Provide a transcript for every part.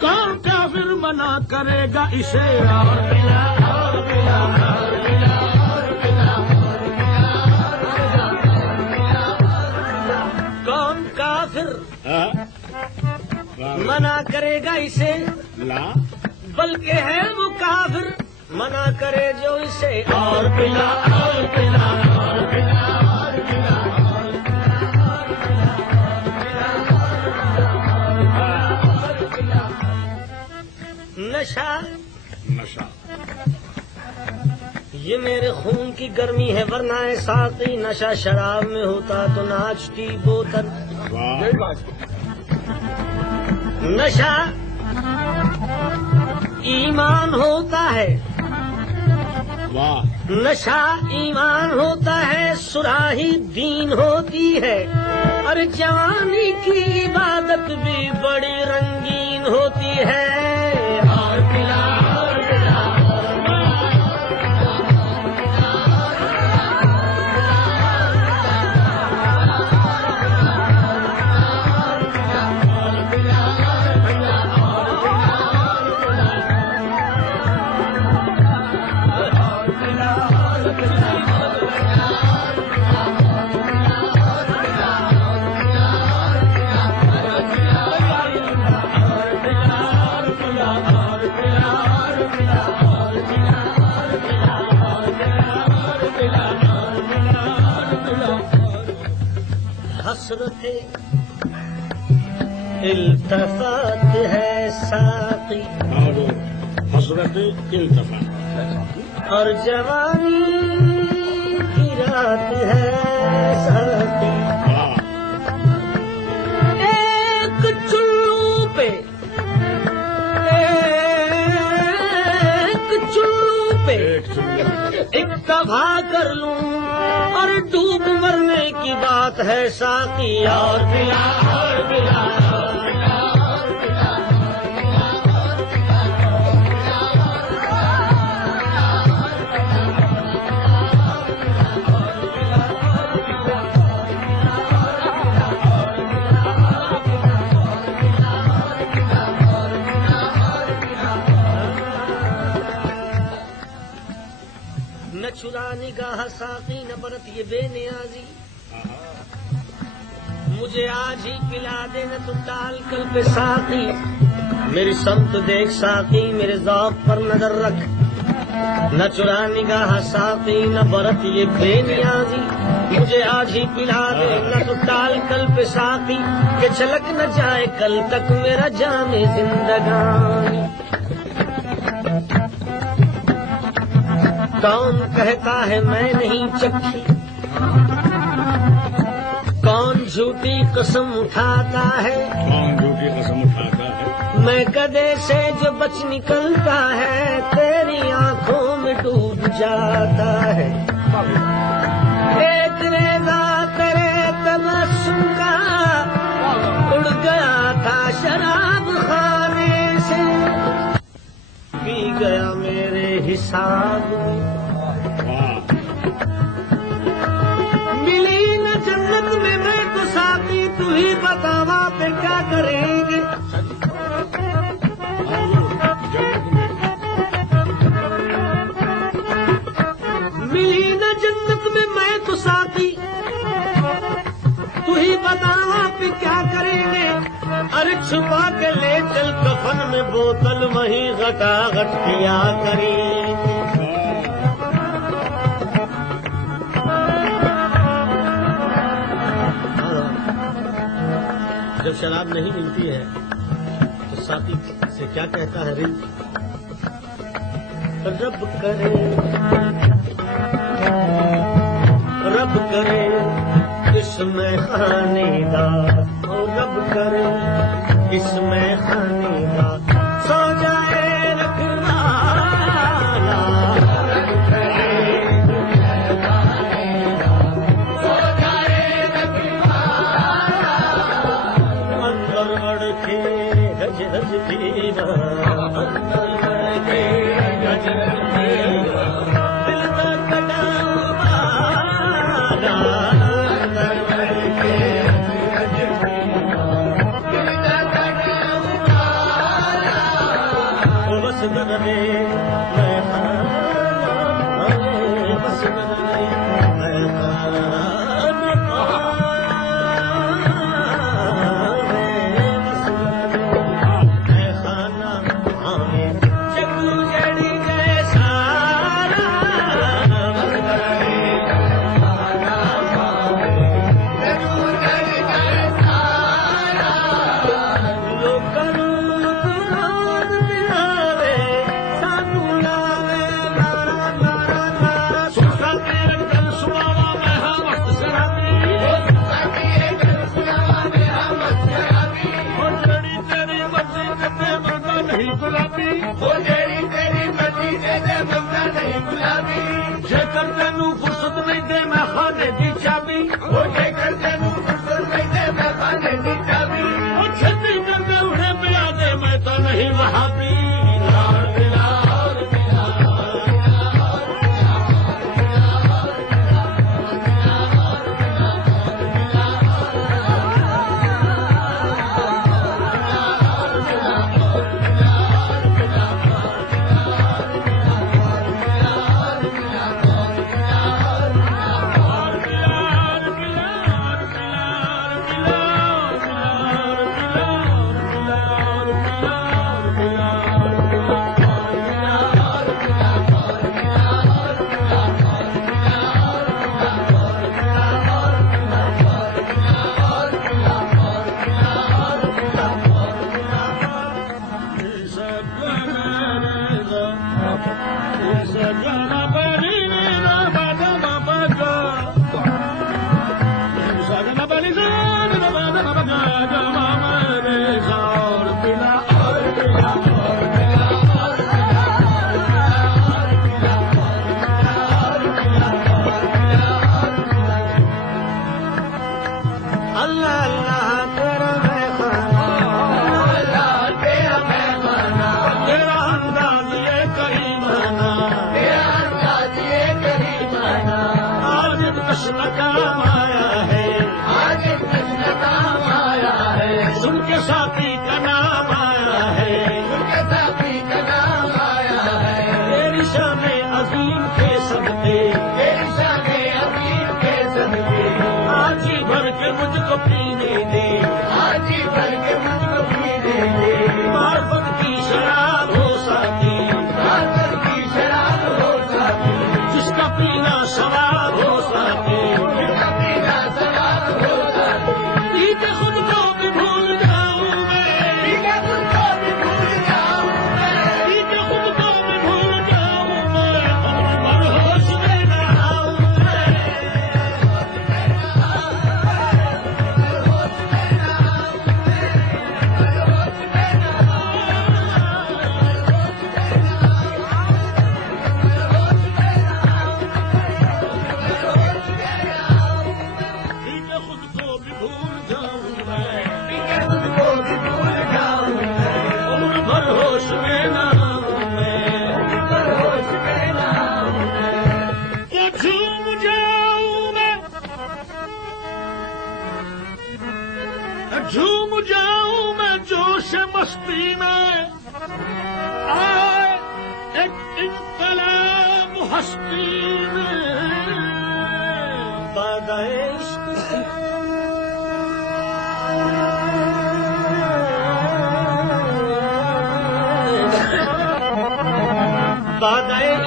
کون کافر منع کرے گا اسے اور ملا اور ملا اور ملا اور ملا کون کافر منع کرے گا اسے لا بلکہ ہے وہ کافر منع کرے جو اسے اور پلا اور پلا اور پلا اور پلا نشہ نشہ یہ میرے خون کی گرمی ہے ورنہ ساقی نشہ شراب میں ہوتا تو ناچتی بوتل نشہ ایمان ہوتا ہے واہ نشہ ایمان ہوتا ہے سراہی دین ہوتی ہے اور جوانی کی عبادت بھی بڑی رنگین ہوتی ہے اور پلا اور پلا حسرت التفات ہے ساقی حسرت التفات اور جوانی کی رات ہے ساقی ایک چلو پہ اکتفا کر لوں اور ڈوب مرنے کی بات ہے ساقی اور پلا اور پلا نہ چرا نگاہ ساقی نہ برت یہ بے نیازی مجھے آج ہی پلا دے نہ تو ٹال کل پہ ساقی میری سمت دیکھ ساقی میرے ذوق پر نظر رکھ نہ چرا نگاہ ساقی نہ برت یہ بے نیازی مجھے آج ہی پلا دے نہ تو ٹال کل پہ ساقی کہ چھلک نہ جائے کل تک میرا جام زندگانی کون کہتا ہے میں نہیں چکھی کون جھوٹی قسم اٹھاتا ہے کون جھوٹی قسم اٹھاتا ہے میں کدے سے جو بچ نکلتا ہے تیری آنکھوں میں ڈوب جاتا ہے ایک ریزا تیرے تبسم کا اڑ گیا تھا شراب خانے سے پی گیا میرے حساب ملی نہ جنت میں میں تو ساتھی تو ہی بتا وہاں پہ کیا کریں گے ملی نہ جنت میں تو ساتھی تو ہی بتا وہاں پہ کیا کریں گے ارے چھپا کے لے چل کفن میں بوتل وہیں غٹا غٹ کیا کریں گے جب شراب نہیں ملتی ہے تو ساتھی سے کیا کہتا ہے رب کرے اس میں خانے دار رب کرے اس میں خانے دار سو جائے رکھوالا اندر اڑ کے گج گج پیرا اندر اڑ کے گج گج پیرا دل کا کٹا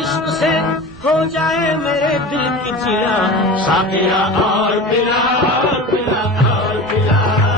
عشق سے ہو جائے میرے دل کی چڑیا ساتھیا اور پلا پلا اور پلا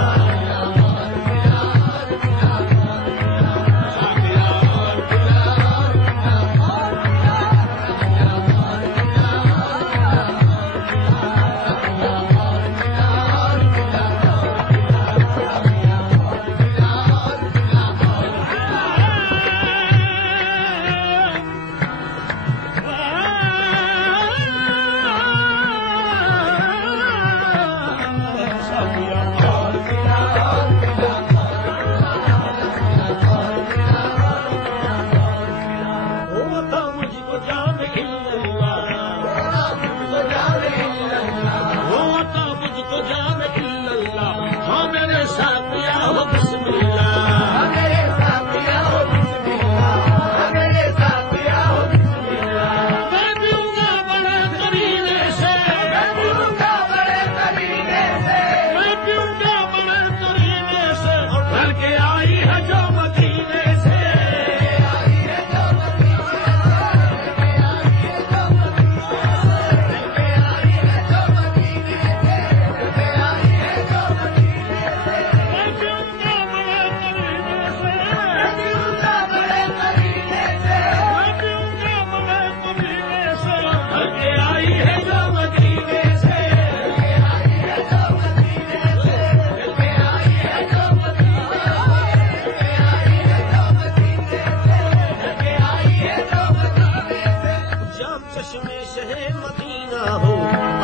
مدینہ ہو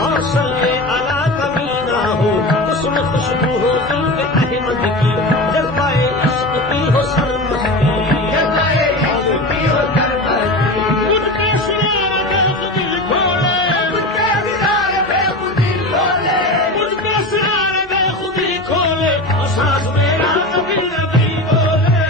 اور صلی علی کمینہ ہو، اس میں خوشبو ہو زلف احمد کی، جذبۂ عشق کی ہو سرمستی، جذبۂ عشق کی ہو سرمستی، مجھ پہ سرار بے خودی کھولے، مجھ پہ سرار بے خودی کھولے، مجھ پہ سرار بے خودی کھولے، اور سانس میرا نبی نبی بولے،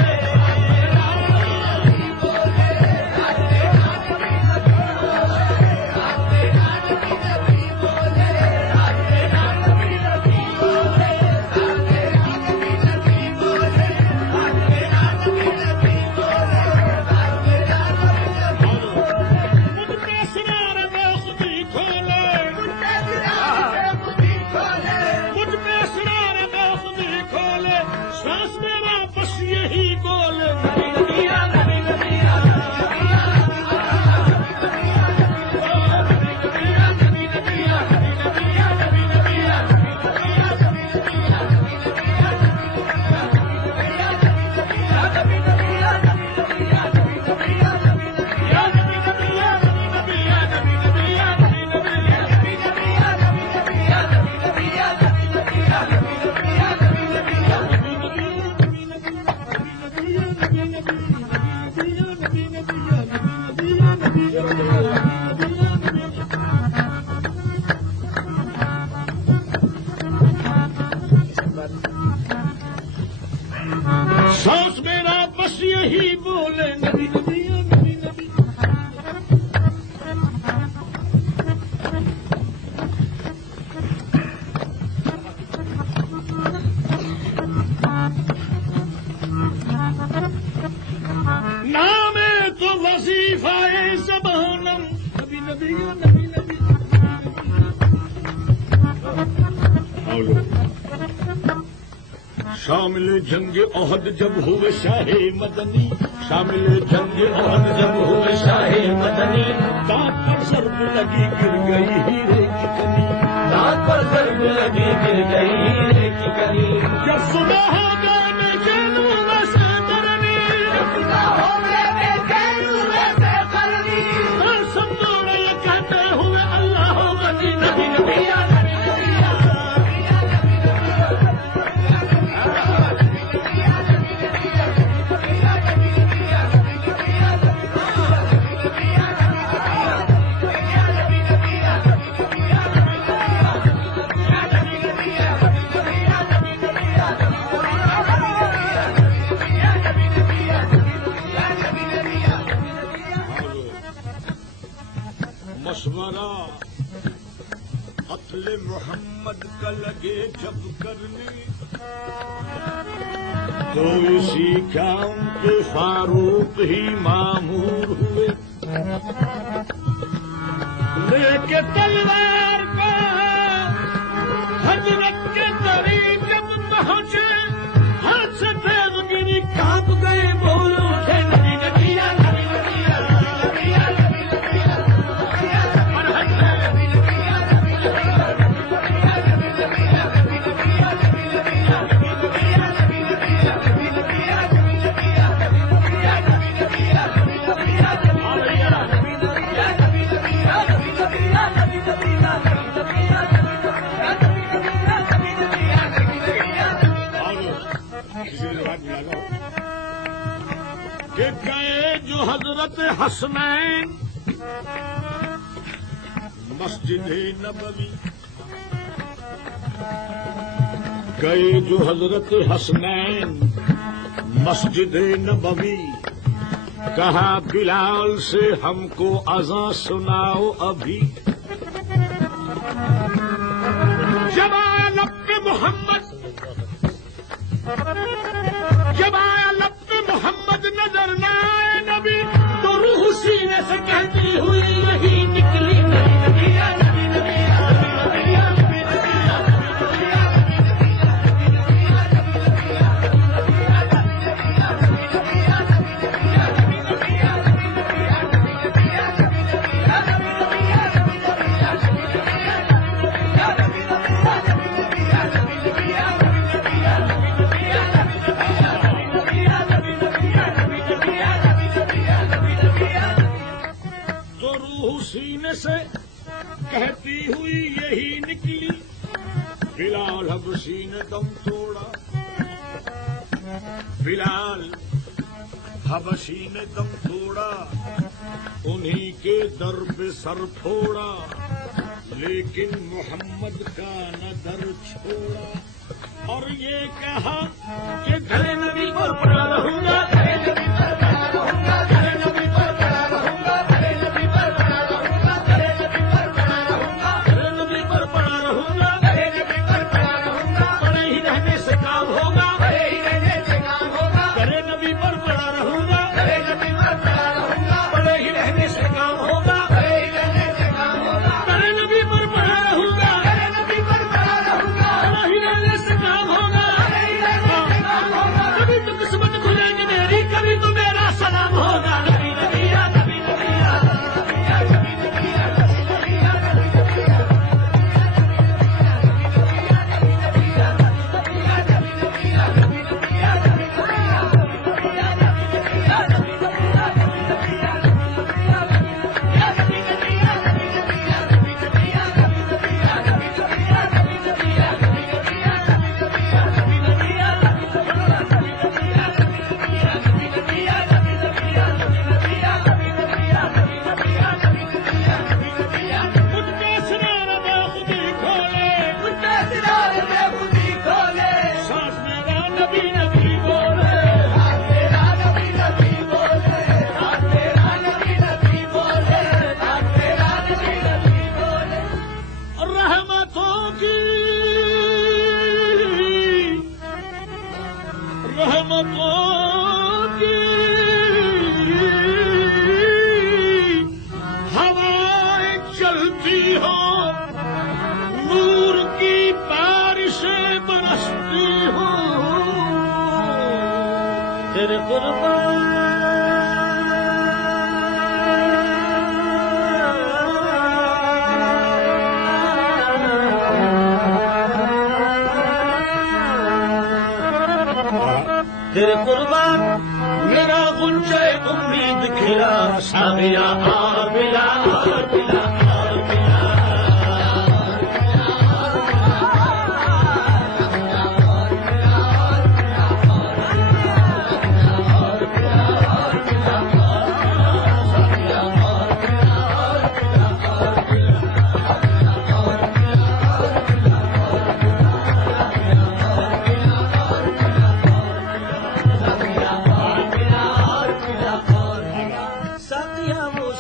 سانس میرا بس یہی بولے نبی نبی نبی نبی، نام تو وظیفہ زبانم نبی نبی نبی نبی، شامل جنگ احد جب ہوئے شاہ مدنی، شامل جنگ احد جب ہوئے شاہ مدنی، دانت پر ضرب لگی گر گئی ہیرے کی کنی، دانت پر ضرب لگی گر گئی ہیرے کی کنی، جب صبح ہو گئے میں جینو ویسے کرنی، جب صبح ہو گئے میں جینو ویسے کرنی، اور سب دوڑے یہ کہتے ہوئے اللہ ہو غنی نبی نبی مشورہ قتل محمد کا لگے جب کرنی، تو اسی کام کے فاروق ہی مامور ہوئے، لے کے تلوار کو حضرت کے قریب جب پہنچے، ہاتھ سے تیز گری کانپ گئے بول اٹھے نبی نبی کہ گئے جو حضرت حسنین مسجد نبوی، گئے جو حضرت حسنین مسجد نبوی، کہا بلال سے ہم کو اذان سناؤ ابھی، جب آیا لب پہ محمد، جب آیا لب پہ محمد نظر نہ آئے نبی، تو روح سینے سے کہتی ہوئی یہی نکلی کہتی ہوئی یہی نکلی بلال حبشی نے دم توڑا بلال حبشی نے دم توڑا انہی کے در پہ سر پھوڑا لیکن محمد کا نہ در چھوڑا اور یہ کہا کہ گھر نبی پر پڑا رہوں گا گھر نبی پر پڑا رہوں گا گھر نبی پر پڑا رہوں گا گھر نبی پر پڑا رہوں گا گھر نبی پر پڑا رہوں گا گھر نبی پر پڑا رہوں گا گھر نبی پر پڑا رہوں گا پڑے ہی رہنے سے کام ہوگا پڑے ہی رہنے سے کام ہوگا گھر نبی پر پڑا رہوں گا گھر نبی پر پڑا رہوں گا پڑے ہی رہنے سے کام ہوگا پڑے ہی رہنے سے کام ہوگا گھر نبی پر پڑا رہوں گا گھر نبی پر پڑا رہوں گا پڑے ہی رہنے سے کام ہوگا کبھی تو قسمت کھلے گی میری کبھی تو میرا سلام ہوگا نبی نبی یا نبی نبی یا نبی یا نبی نبی یا نبی نبی یا نبی نبی یا ہوائیں چلتی ہو نور کی بارشیں برستی ہو تیرے قربان تیرے قربان میرا غنچہ امید کھلا ساغیا اور ملا اور ملا اور ملا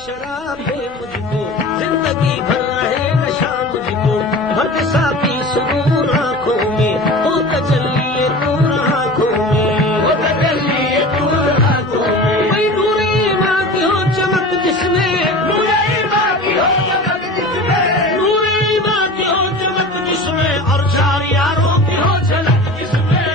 شراب ہے مجھ کو زندگی بھر رہے نشہ مجھ کو بھر ساتھی سرور آنکھوں میں ہو تجلیے نور آنکھوں میں ہو تجلیے نور آنکھوں میں کوئی نوری ماں کی ہو چمک جس میں نوری ماں کی ہو چمک جس میں نوری ماں کی ہو چمک جس میں اور چار یاروں کی ہو جھلک جس میں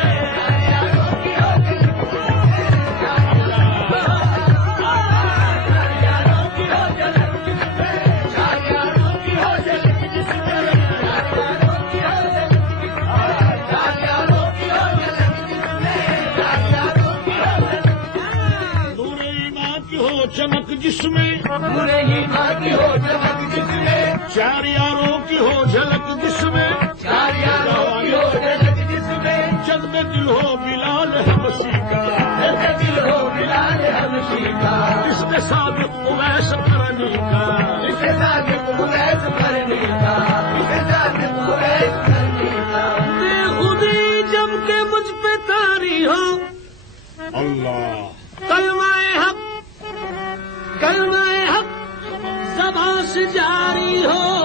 چمک جس میں برے ہی ماں کی ہو چمک جس میں چار یاروں کی ہو جھلک جس میں چار یاروں کی ہو جھلک جس میں جگ میں دل ہو بلال حبشی کا جگ میں دل ہو بلال حبشی کا اس کے سابق اویس قرنی کا اس کے سابق اویس قرنی کا اس کے سابق اویس قرنی کا بے خودی جب کہ مجھ پہ طاری ہو اللہ کلمہ حق کلمہ حق زبان سے جاری ہو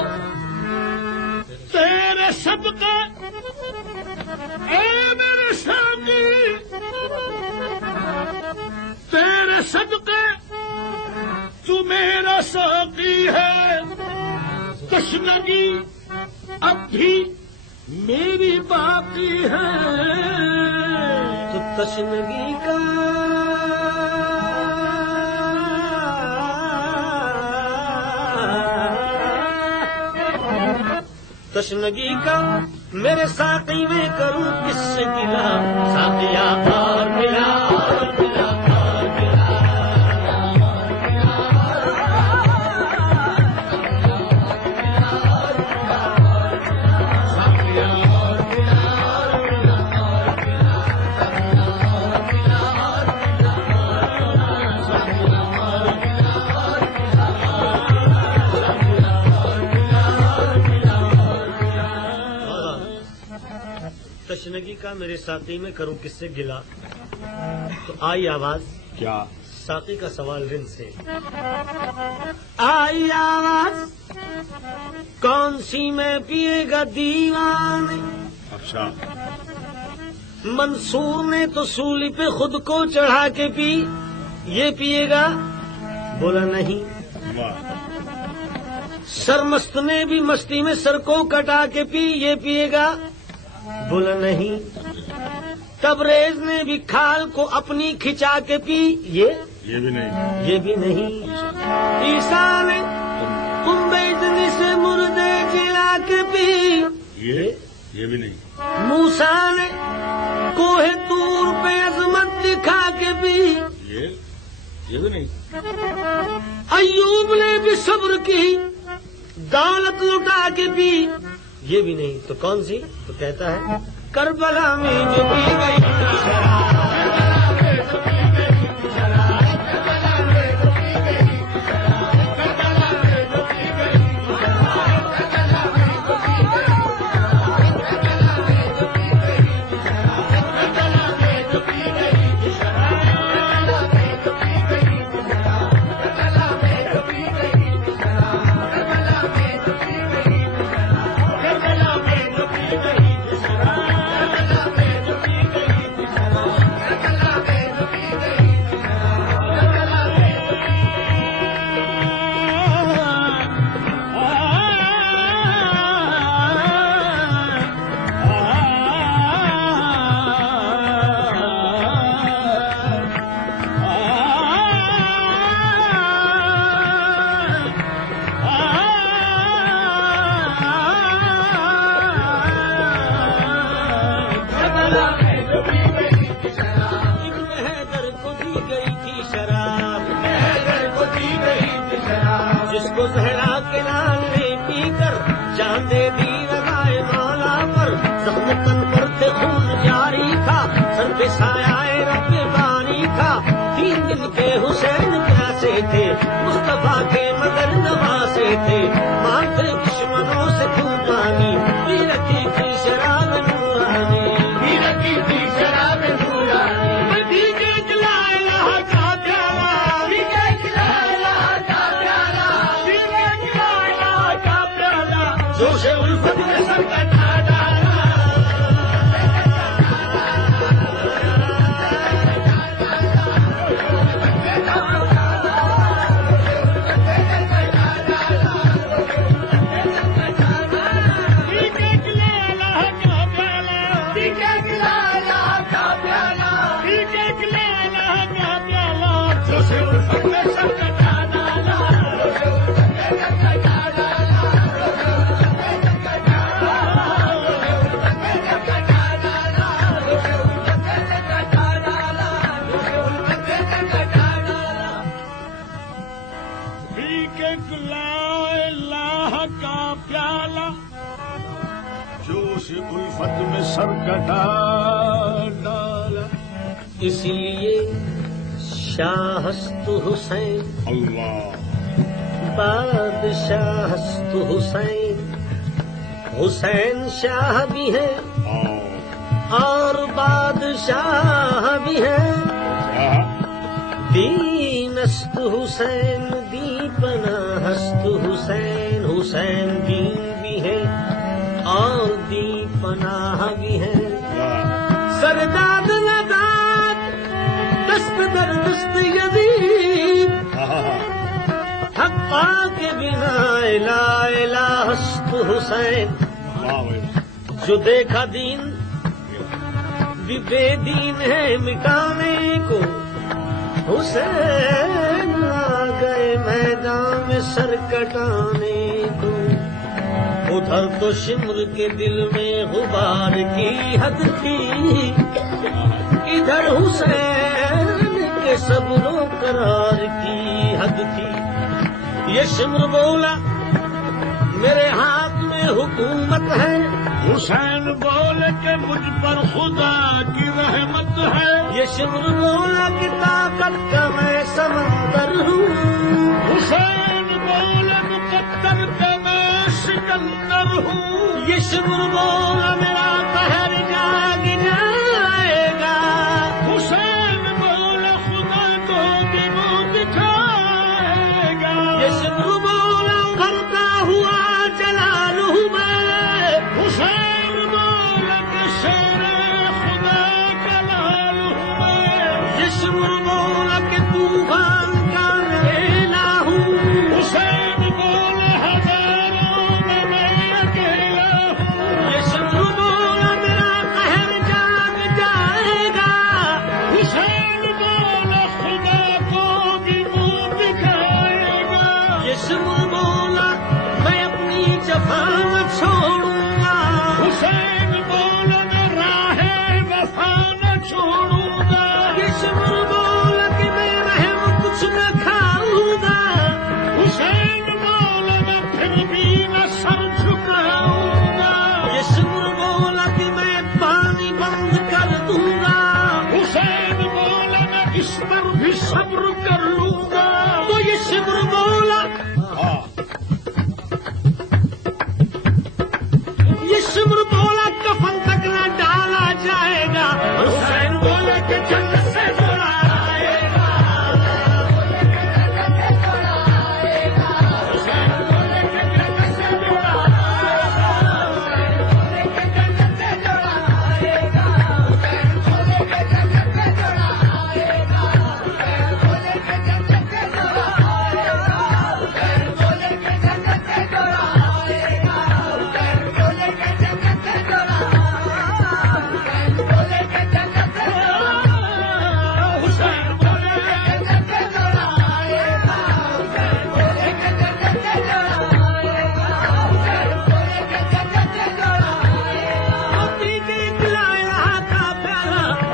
تیرے صدقے اے میرے ساقی تیرے صدقے تو میرا ساقی ہے تشنگی اب بھی میری باقی ہے تو تشنگی کا تشنگی کا میرے ساقی میں کروں کس سے گلا ساقیا اور ملا اور ملا اور ملا تشنگی کا میرے ساقی میں کروں کس سے گلا؟ تو آئی آواز کیا؟ ساقی کا سوال رن سے آئی آواز کون سی میں پیے گا دیوان؟ اچھا، منصور نے تو سولی پہ خود کو چڑھا کے پی، یہ پیے گا؟ بولا نہیں۔ واہ، سرمست نے بھی مستی میں سر کو کٹا کے پی، یہ پیے گا؟ بولا نہیں۔ تبریز نے بھی کھال کو اپنی کھچا کے پی، یہ بھی نہیں۔ یہ بھی نہیں۔ عیسیٰ نے کنبے اتنی سے مردے جلا کے پی، یہ بھی نہیں۔ موسیٰ نے کوہ طور پہ عظمت دکھا کے پی، یہ بھی نہیں۔ ایوب نے بھی صبر کی دولت لٹا کے پی، یہ بھی نہیں۔ تو کون سی؟ تو کہتا ہے کربلا میں جو پی گئی حسین پیاسے تھے، مصطفیٰ کے مگر نواسے تھے، مانگتے دشمنوں سے کیوں پانی، پی رکھی تھی شراب نورانی، پی رکھی تھی شراب نورانی، دیجے لا الہ کا پیالہ، دیجے لا الہ کا پیالہ، دیجے لا الہ کا پیالہ، جوش الفت میں سر کا ڈالا۔ الفت میں سر کٹا ڈالا، اس لیے شاہست حسین، اللہ بادشاہست حسین، حسین شاہ بھی ہے اور بادشاہ بھی ہے، دینست حسین دی پناہست حسین، حسین دین بھی ہے اور دی پناہ بھی ہے، سرداد نداد دست در دست یزید، حق کے بنا لا الہست حسین، جو دیکھا دین بھی بے دین ہے مٹانے کو، حسین آ گئے میدان میں سر کٹانے کو، ادھر تو شمر کے دل میں غبار کی حد تھی، ادھر حسین کے صبر و قرار کی حد تھی، یہ شمر بولا میرے ہاتھ میں حکومت ہے، حسین بولے کہ مجھ پر خدا کی رحمت ہے، یہ شمر بولا کہ طاقت کا میں سمندر ہوں، حسین بولے مقدر کا میں سکندر ہوں، یہ شمر بولا میرا قہر جاگ صبر کر لوں گا. تو یہ شبر بولا یہ شبر بولا کفن تک نہ ڈالا جائے گا. حسین بولے کہ جنت سے جوڑا آئے گا. حسین بولے کہ جنت سے جوڑا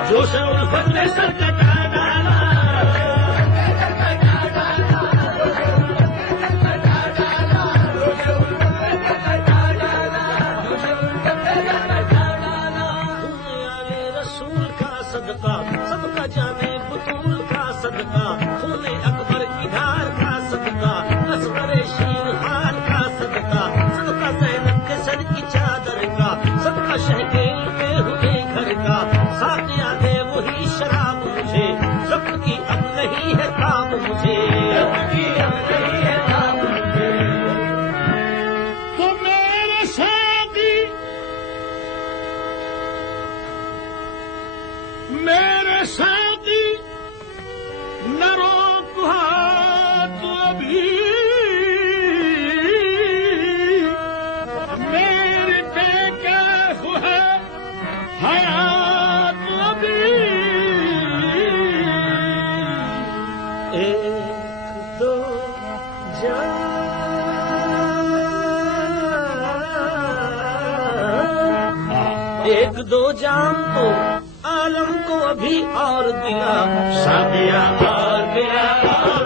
جوش الفت نے سر کٹا ڈالا. رسول کا صدقہ سب کا جانے بطول کا صدقہ. خون اکبر ادھار کا صدقہ اصغر شیر خان کا صدقہ. صدقہ زینب کے سر کی چادر کا صدقہ شہکیل کے ہوئے گھر کا. ساقیہ دے وہی شراب مجھے ضبط کی اب نہیں ہے تاب مجھے. تو میرے ساتھی میرے ساتھی نہ روک ہاتھ ابھی. میری بے کیف ہے حیات ابھی. ایک دو جان ایک دو جام تو عالم کو ابھی اور دیا. سادیا اور دیا اور